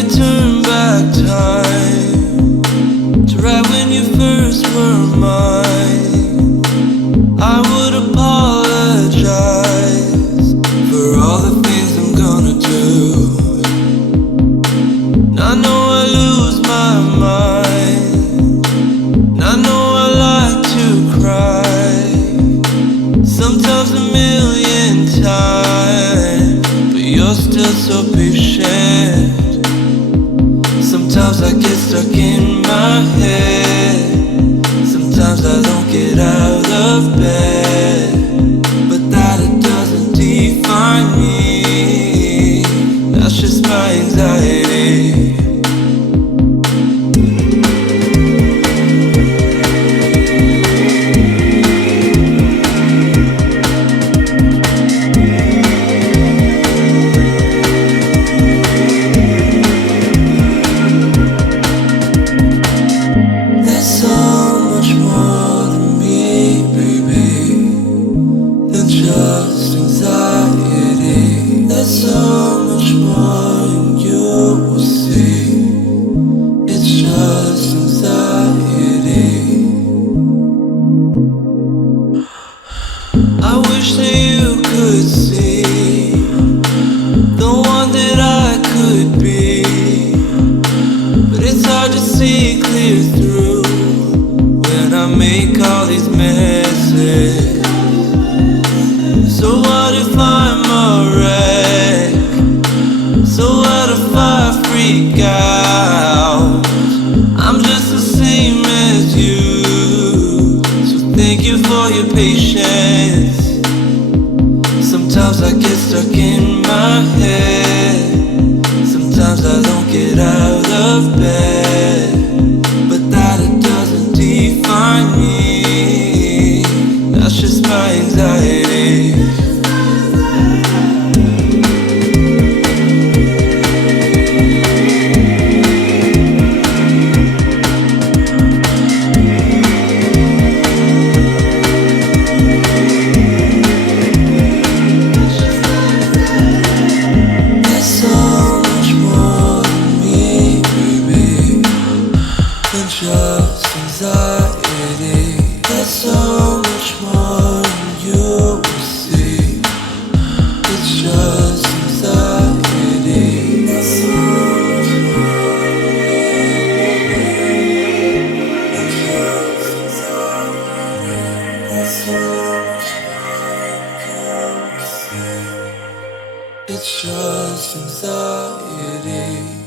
could turn back time to right when you first were mine, I would apologize for all the things I'm gonna do. And I know I lose my mind, and I know I like to cry, sometimes a million times, but you're still so patient. Sometimes I get stuck in my head, sometimes I don't get out of bed, but that it doesn't define me, that's just my anxiety. Just anxiety. There's so much more than you will see. It's just anxiety. I wish that you could see the one that I could be, but it's hard to see clear through when I make all these messes. So what if I'm a wreck? So what if I freak out? I'm just the same as you, so thank you for your patience. Sometimes I get stuck in my head, sometimes I don't get out of bed, but that it doesn't define me, that's just my anxiety. Just anxiety. There's so much more than you will see. It's just anxiety. There's so much more than it's just anxiety. There's so much more than you will see. It's just anxiety.